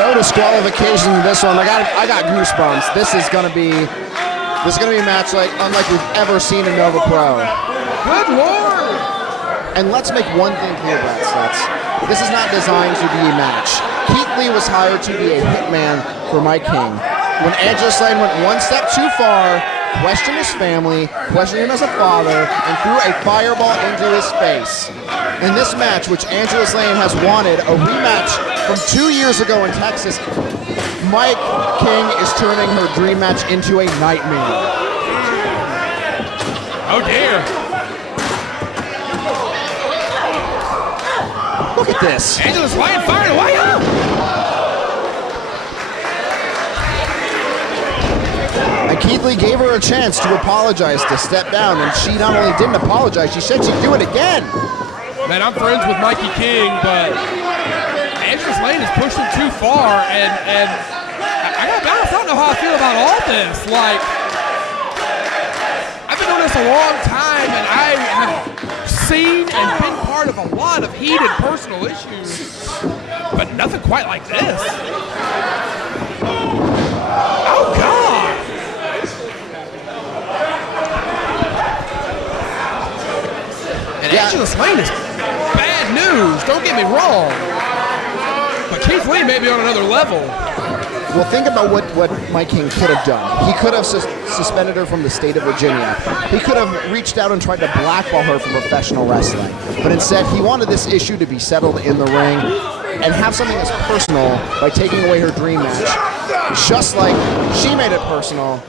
No disqualification in this one. I got goosebumps. This is gonna be a match unlike we've ever seen in Nova Pro. Good Lord! And let's make one thing clear, Brad Stutz. This is not designed to be a match. Keith Lee was hired to be a hitman for Mike King. When Angela Slane went one step too far, questioned his family, questioned him as a father, and threw a fireball into his face. In this match, which Angela Slane has wanted, a rematch from 2 years ago in Texas, Mike King is turning her dream match into a nightmare. Oh dear. Look at this. Angela Slane firing away up. And Keith Lee gave her a chance to apologize, to step down, and she not only didn't apologize, she said she'd do it again. Man, I'm friends with Mikey King, but Angela Slane has pushed him too far, and I don't know how I feel about all this. Like, I've been doing this a long time, and I have seen and been part of a lot of heated personal issues, but nothing quite like this. Oh, God. And Angela Slane is bad news, don't get me wrong. But Keith Lee may be on another level. Well, think about what Mike King could have done. He could have suspended her from the state of Virginia. He could have reached out and tried to blackball her from professional wrestling. But instead, he wanted this issue to be settled in the ring and have something that's personal by taking away her dream match. Just like she made it personal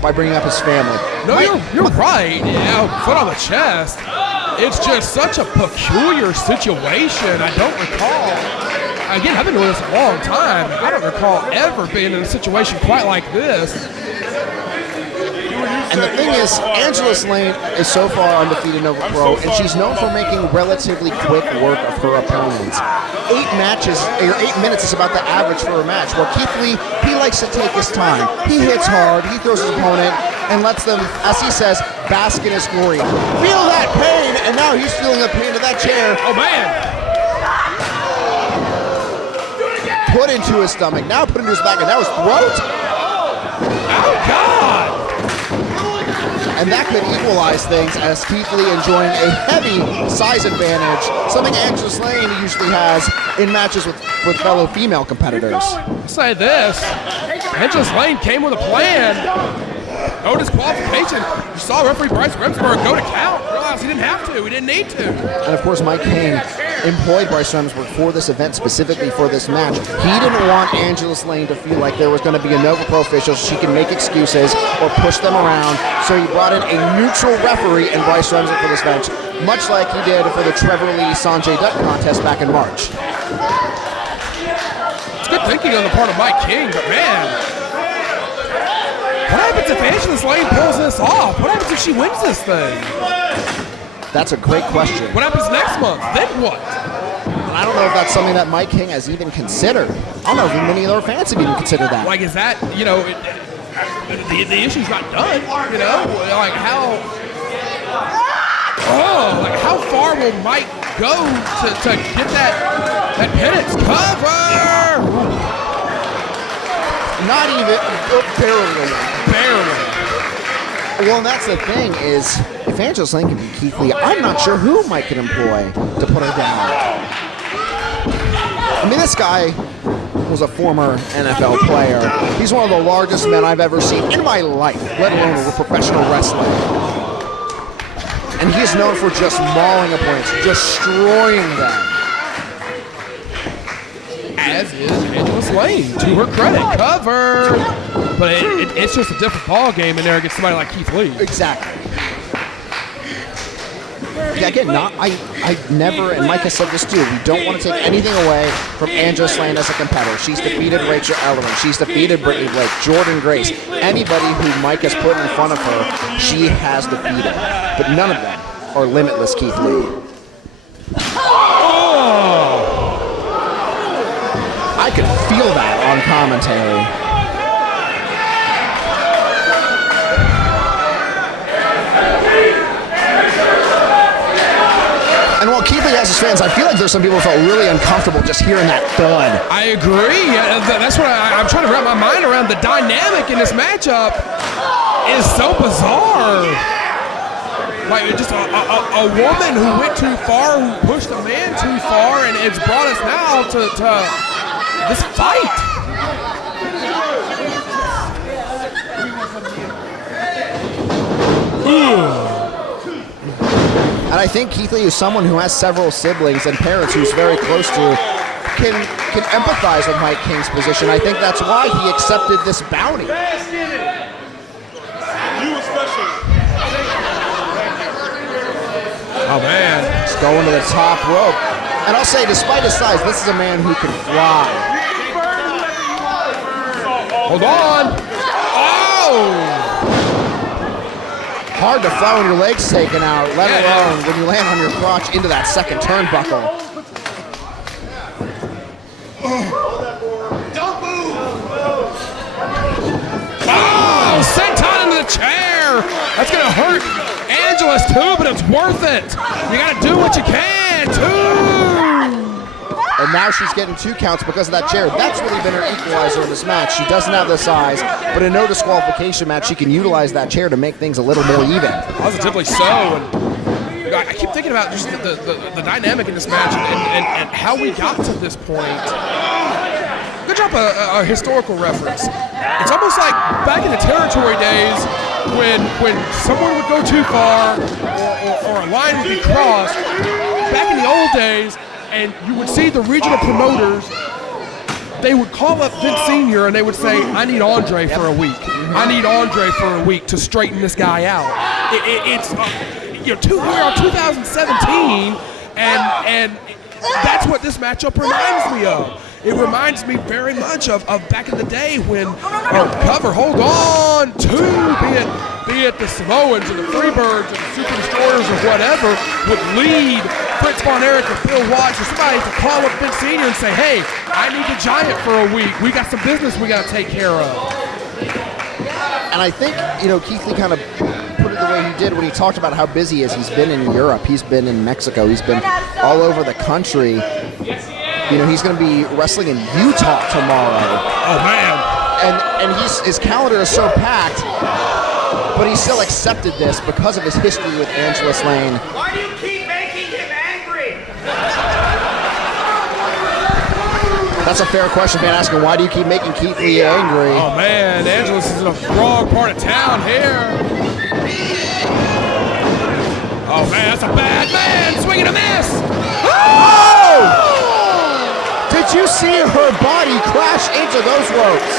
by bringing up his family. No, you're right. Yeah, foot on the chest. It's just such a peculiar situation. I don't recall. Again, I've been doing this a long time. I don't recall ever being in a situation quite like this. And the thing is, Angela Slane is so far undefeated in Nova Pro, and she's known for making relatively quick work of her opponents. 8 minutes is about the average for a match. Where Keith Lee, he likes to take his time. He hits hard, he throws his opponent, and lets them, as he says, bask in his glory. Feel that pain, and now he's feeling the pain of that chair. Oh, man. Put into his stomach, now put into his back, and now his throat. Oh, God. And that could equalize things as Keith Lee enjoying a heavy size advantage, something Angela Slane usually has in matches with fellow female competitors. I'll say this, Angela Slane came with a plan. No disqualification. You saw referee Bryce Remsburg go to count, realized he didn't have to, he didn't need to. And of course Mike King employed Bryce Remsburg for this event, specifically for this match. He didn't want Angela Slane to feel like there was going to be a Nova Pro official, she can make excuses or push them around, so he brought in a neutral referee in Bryce Remsburg for this match, much like he did for the Trevor Lee Sanjay Dutt contest back in March. It's good thinking on the part of Mike King, but man, what happens if Angela Slane pulls this off? What happens if she wins this thing? That's a great question. What happens next month? Then what? I don't know if that's something that Mike King has even considered. I don't know if many other fans have even considered that. Like, is that, you know, the issue's not done, you know? Like, how far will Mike go to get that penance cover? Not even, barely. Well, and that's the thing is, if Angela Slane can beat Keith Lee, I'm not sure who Mike can employ to put her down. I mean, this guy was a former NFL player. He's one of the largest men I've ever seen in my life, let alone with professional wrestling. And he's known for just mauling opponents, destroying them. As is Angela Slane, to her credit, covered. But it's just a different ball game in there against somebody like Keith Lee. Exactly. Yeah, again, I never, and Mike has said this too, we don't want to take anything away from Angela Slane as a competitor. She's defeated Rachel Ellerman. She's defeated Brittany Blake, Jordan Grace. Anybody who Mike has put in front of her, she has defeated. But none of them are limitless Keith Lee. I could feel that on commentary. And while Keith Lee Texas fans, I feel like there's some people who felt really uncomfortable just hearing that thud. I agree. That's what I'm trying to wrap my mind around. The dynamic in this matchup is so bizarre. Like, just a woman who went too far, who pushed a man too far, and it's brought us now to this fight. And I think Keith Lee is someone who has several siblings and parents who's very close to, can empathize with Mike King's position. I think that's why he accepted this bounty. Oh, man. He's going to the top rope. And I'll say, despite his size, this is a man who can fly. Hold on. Oh! Hard to fly when your leg's taken out, let alone when you land on your crotch into that second turnbuckle. Don't move! Oh, senton into the chair. That's going to hurt Angelus too, but it's worth it. You got to do what you can too. And now she's getting 2 counts because of that chair. That's really been her equalizer in this match. She doesn't have the size, but in no disqualification match, she can utilize that chair to make things a little more even. Positively so. And I keep thinking about just the dynamic in this match and how we got to this point. Good job, a historical reference. It's almost like back in the territory days when someone would go too far or a line would be crossed. Back in the old days, and you would see the regional promoters, they would call up Vince Sr. and they would say, I need Andre for a week. I need Andre for a week to straighten this guy out. We're on 2017, and that's what this matchup reminds me of. It reminds me very much of back in the day when hold on to, be it the Samoans or the Freebirds or the Super Destroyers or whatever, would lead Fritz Von Erich or Bill Watts or somebody to call up Vince Sr. and say, hey, I need the Giant for a week. We got some business we got to take care of. And I think, Keith Lee kind of put it the way he did when he talked about how busy he is. He's been in Europe. He's been in Mexico. He's been all over the country. He's going to be wrestling in Utah tomorrow. Oh, man. And his calendar is so packed, but he still accepted this because of his history with Angelus Lane. Why do you keep making him angry? That's a fair question, man, asking why do you keep making Keith Lee angry? Oh, man, Angelus is in a wrong part of town here. Oh, man, that's a bad man. Swinging a miss. Oh! Did you see her body crash into those ropes?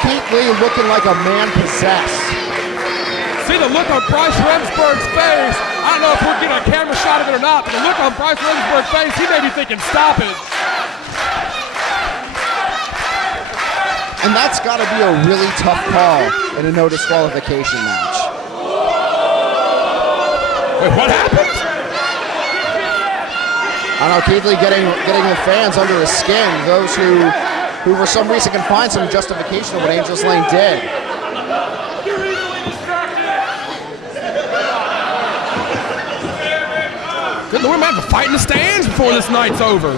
Keith Lee looking like a man possessed. See the look on Bryce Remsburg's face. I don't know if we're getting a camera shot of it or not, but the look on Bryce Remsburg's face, he may be thinking, stop it. And that's got to be a really tough call in a no disqualification match. Wait, what happened? I don't know, Keith Lee getting the fans under his skin, those who for some reason can find some justification of what Angelus Lane did. Good Lord, we might have a fight in the stands before this night's over.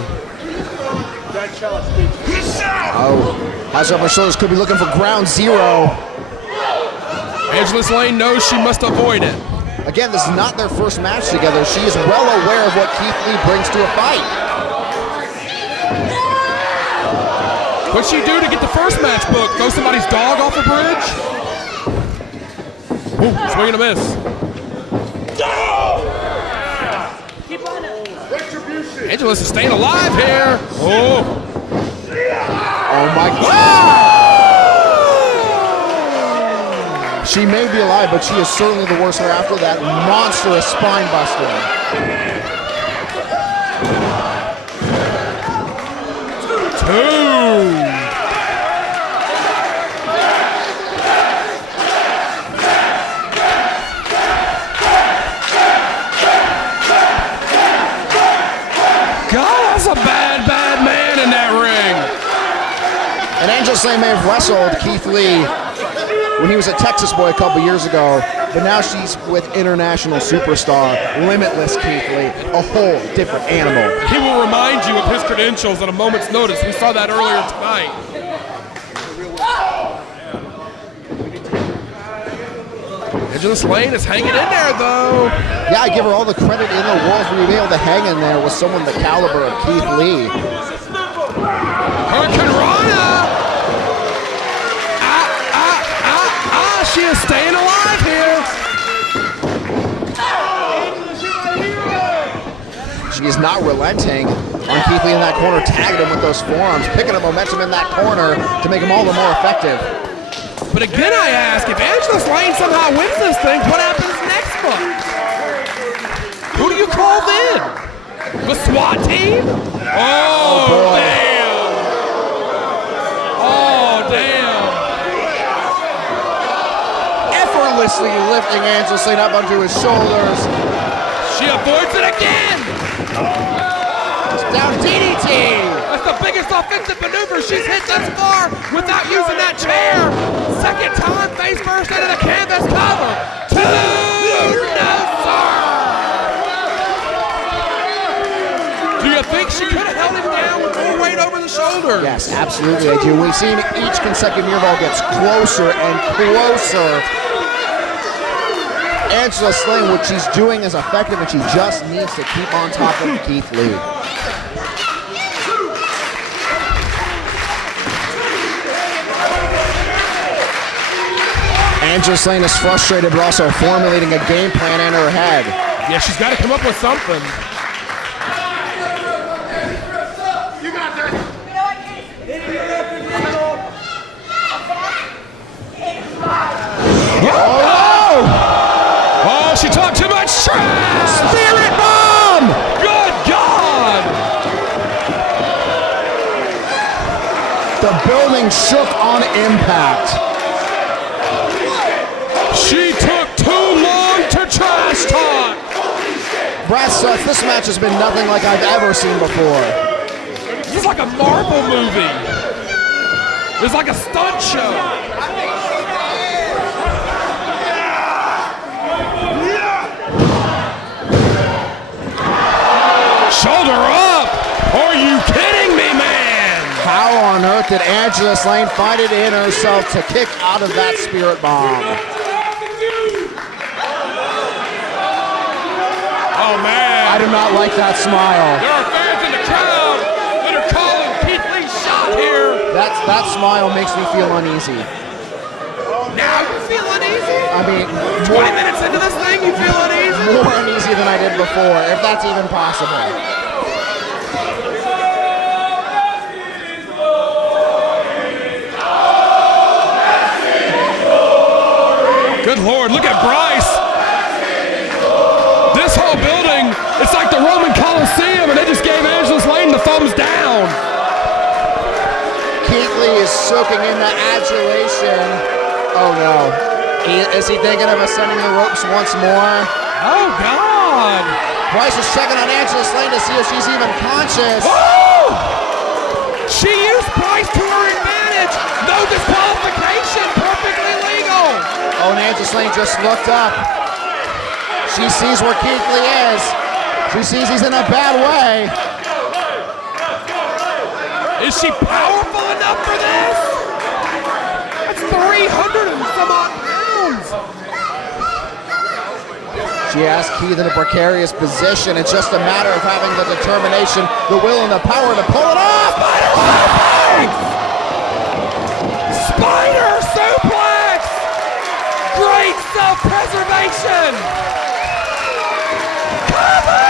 Oh, eyes up her shoulders, could be looking for ground zero. Angelus Lane knows she must avoid it. Again, this is not their first match together. She is well aware of what Keith Lee brings to a fight. What'd she do to get the first match booked? Throw somebody's dog off a bridge? Ooh, swing and a miss. Angelus is staying alive here. Oh. Oh my God! She may be alive, but she is certainly the worst after that monstrous spine buster. Two. God, that's a bad man in that ring. And Angelus Lane may have wrestled Keith Lee when he was a Texas boy a couple years ago, but now she's with international superstar, limitless Keith Lee, a whole different animal. He will remind you of his credentials at a moment's notice. We saw that earlier tonight. Angelus Lane is hanging in there, though. Yeah, I give her all the credit in the world for being able to hang in there with someone the caliber of Keith Lee. Hurricane Rana! She is staying alive here. She is not relenting on Keith Lee in that corner, tagging him with those forearms, picking up momentum in that corner to make him all the more effective. But again, I ask, if Angelus Lane somehow wins this thing, what happens next month? Who do you call then? The SWAT team? Oh, damn. Oh, damn. Effortlessly lifting Angelus Lane up onto his shoulders. She avoids it again. Down DDT. That's the biggest offensive maneuver she's hit thus far without using that chair. Second time face first into the canvas cover. Two, no sir. Do you think she could have held him down with more weight over the shoulders? Yes, absolutely I do. We've seen each consecutive near ball gets closer and closer. Angelus Lane, what she's doing is effective, and she just needs to keep on top of Keith Lee. Angelus Lane is frustrated, but also formulating a game plan in her head. Yeah, she's got to come up with something. Oh, she talked too much trash! Spirit bomb! Good God! The building shook on impact. She took too long to trash talk! Brad Sutz, this match has been nothing like I've ever seen before. This is like a Marvel movie. It's like a stunt show. Shoulder up! Are you kidding me, man? How on earth did Angelus Lane find it in herself to kick out of that spirit bomb? Oh, man. I do not like that smile. There are fans in the crowd that are calling Keith Lee's shot here. That smile makes me feel uneasy. Now you feel uneasy? I mean, 20 minutes into this thing, you feel uneasy? more uneasy than I did before, if that's even possible. Good Lord, look at Bryce. This whole building, it's like the Roman Coliseum, and they just gave Angelus Lane the thumbs down. Keith Lee is soaking in the adulation. Oh no. Is he thinking of ascending the ropes once more? Oh, God. Bryce is checking on Angelus Lane to see if she's even conscious. Oh! She used Bryce to her advantage. No disqualification. Perfectly legal. Oh, and Angelus Lane just looked up. She sees where Keith Lee is. She sees he's in a bad way. Is she powerful enough for this? That's 300 and some odd pounds. She has Keith in a precarious position. It's just a matter of having the determination, the will, and the power to pull it off. Spider suplex! Great self-preservation! Cover!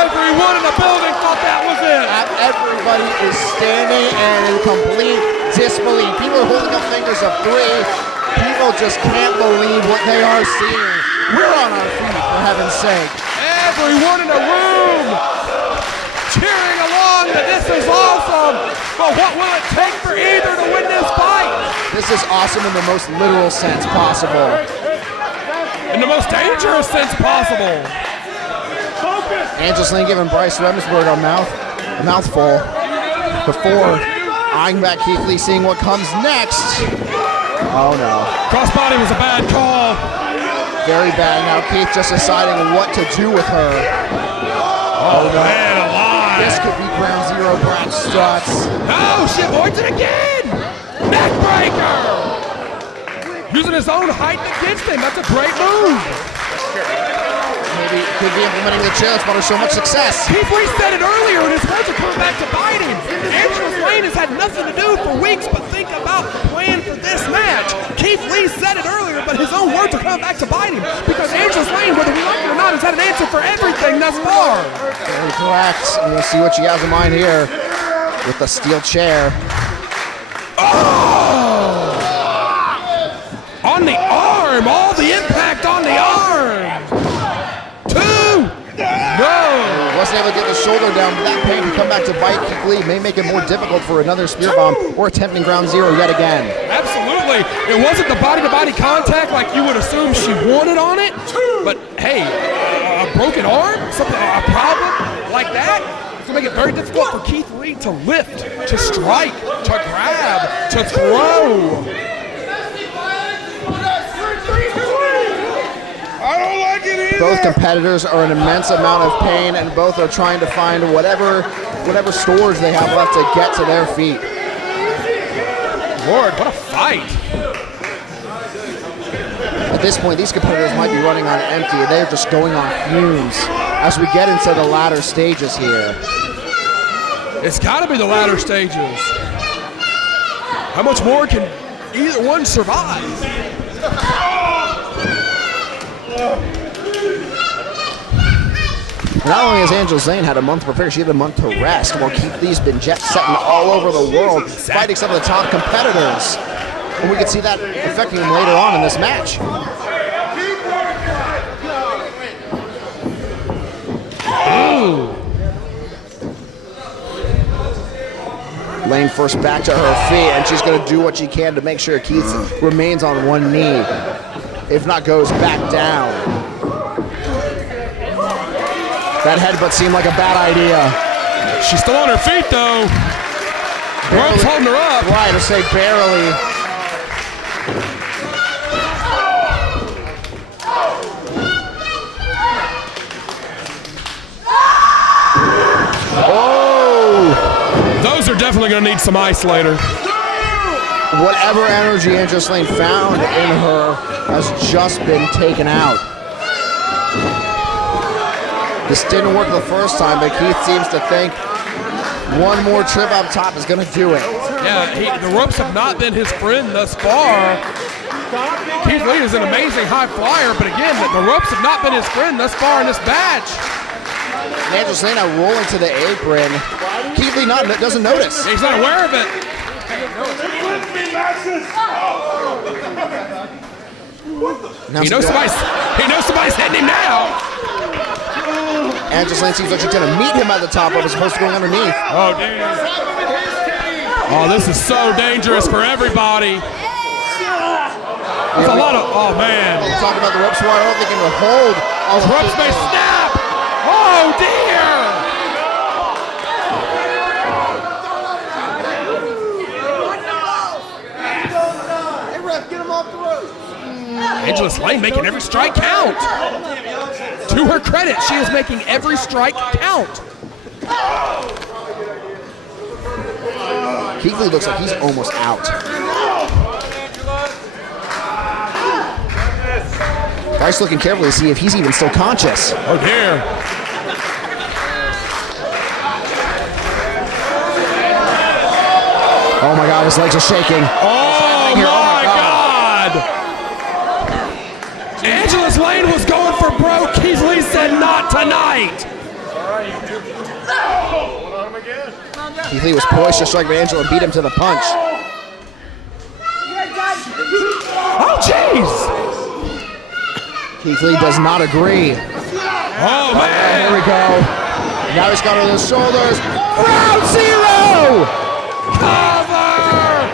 Everyone in the building thought that was it. Everybody is standing and in complete disbelief. People are holding up fingers of three. People just can't believe what they are seeing. We're on our feet, for heaven's sake. Everyone in the room cheering along that this is awesome. But what will it take for either to win this fight? This is awesome in the most literal sense possible. In the most dangerous sense possible. Angelus Lane giving Bryce Remsburg a mouthful before Eyeing back Keith Lee, seeing what comes next. Oh no. Crossbody was a bad call. Very bad. Now Keith just deciding what to do with her. Oh no. Man alive. This could be ground zero, Brad Stutz. Oh, she avoids it again. Neckbreaker. Using his own height against him. That's a great move. Maybe could be implementing the chair. That's brought her so much success. Keith Lee said it earlier, and his words are coming back to bite him. Angela Lane has had nothing to do for weeks but think about the plan for this match. Keith Lee said it earlier, but his own words are coming back to bite him because Angela Lane, whether we like it or not, has had an answer for everything thus far. Very correct. We'll see what she has in mind here with the steel chair. Oh! On the arm, all the impact on the arm. 2. No. Wasn't able to get the shoulder down, but that pain to come back to bite Keith Lee may make it more difficult for another spear bomb or attempting ground zero yet again. Absolutely. It wasn't the body-to-body contact like you would assume she wanted on it, but hey, a broken arm, something, a problem like that, it's going to make it very difficult for Keith Lee to lift, to strike, to grab, to throw. I don't like it either. Both competitors are in immense amount of pain, and both are trying to find whatever stores they have left to get to their feet. Lord, what a fight. At this point, these competitors might be running on empty, and they're just going on fumes as we get into the latter stages here. It's got to be the latter stages. How much more can either one survive? Not only has Angela Zane had a month to prepare, she had a month to rest, while Keith Lee's been jet setting all over the world, fighting some of the top competitors. And we can see that affecting him later on in this match. Ooh. Lane first back to her feet, and she's going to do what she can to make sure Keith remains on one knee, if not goes back down. That headbutt seemed like a bad idea. She's still on her feet, though. Rope's holding her up. Right, to say barely. Oh! Those are definitely going to need some ice later. Whatever energy Angela Lane found in her has just been taken out. This didn't work the first time, but Keith seems to think one more trip up top is going to do it. Yeah, the ropes have not been his friend thus far. Keith Lee is an amazing high flyer, but again, the ropes have not been his friend thus far in this match. Angela Lane now rolling to the apron. Keith Lee doesn't notice. He's not aware of it. He knows somebody's hitting him now. Angela Lane seems like she's going to meet him at the top of as opposed to going underneath. Oh, damn. Oh, this is so dangerous for everybody. That's a lot of, oh, man. We're talking about the ropes wire. I don't think it will hold. The ropes may snap. Oh, dear. Hey, ref, get him off the ropes. Angela Lane making every strike count. To her credit, she is making every strike count. Keith Lee looks like he's almost out. Bryce looking carefully to see if he's even still conscious. Oh dear. Oh my God, his legs are shaking. Oh my God. Angela Lane was going for broke. Keith Lee said not tonight. Keith Lee was poised to strike, but Angela beat him to the punch. Oh, jeez. Keith Lee does not agree. Oh, man. Here we go. Now he's got on his shoulders. Ground zero! Cover!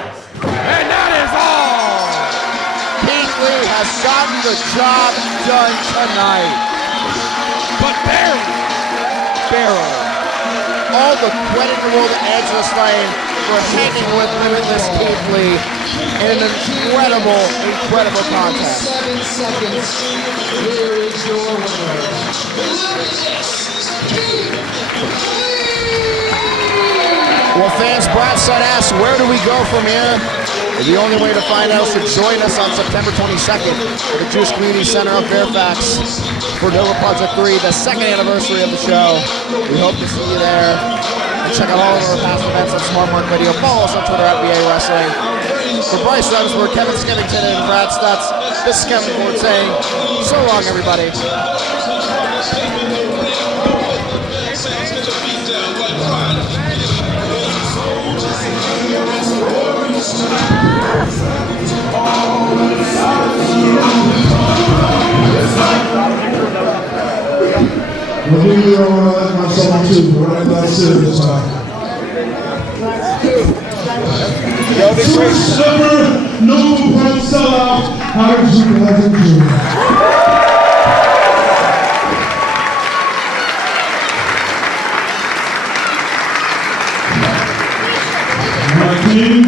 And that is all. Keith Lee has gotten the job done tonight. But barely. Barely. All the credit in the world to Angela Lane. for hanging with Limitless Keith Lee in an incredible, incredible contest. 7 seconds. Here is your winner. Limitless Keith Lee. Well, fans, Brad said ask, where do we go from here? The only way to find out is to join us on September 22nd at the Jewish Community Center of Fairfax for Nova Project 3, the second anniversary of the show. We hope to see you there. And check out all of our past events on Smart Mark Video. Follow us on Twitter at BA Wrestling. For Bryce Remsburg, Kevin Skivington, and Brad Stutz, this is Kevin Ford saying, so long, everybody. Well, here you are, I like my song too, but right now, serious time. First ever Nova Point sellout. How did you guys enjoy it? My king,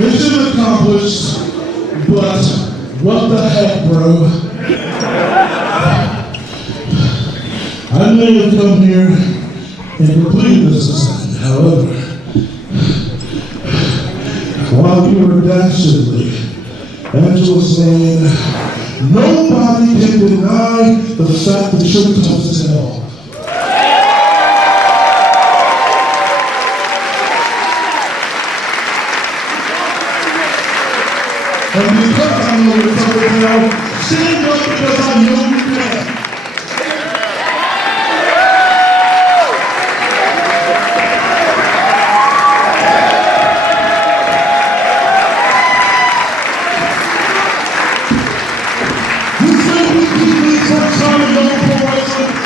mission accomplished, but what the heck, bro? I may have come here and completed this assignment. However, while you were dastardly, Angela saying, nobody can deny the fact that you're tough as hell. And because I know you're tough as hell, stand up because I know you can.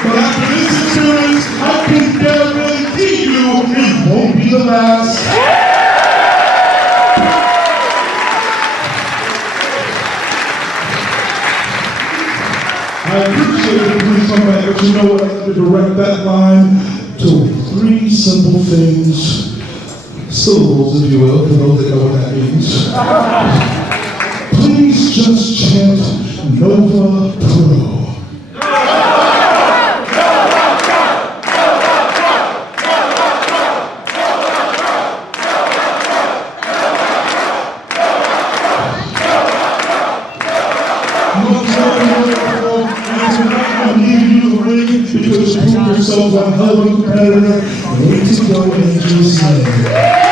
But after this experience, I can guarantee you it won't be the last. I appreciate it, please come back, but you know what? I have to direct that line to 3 simple things, syllables, if you will, for those that know what that means. Please just chant Nova Pro. Because you proved yourself a hell of a competitor, way to go, Angels.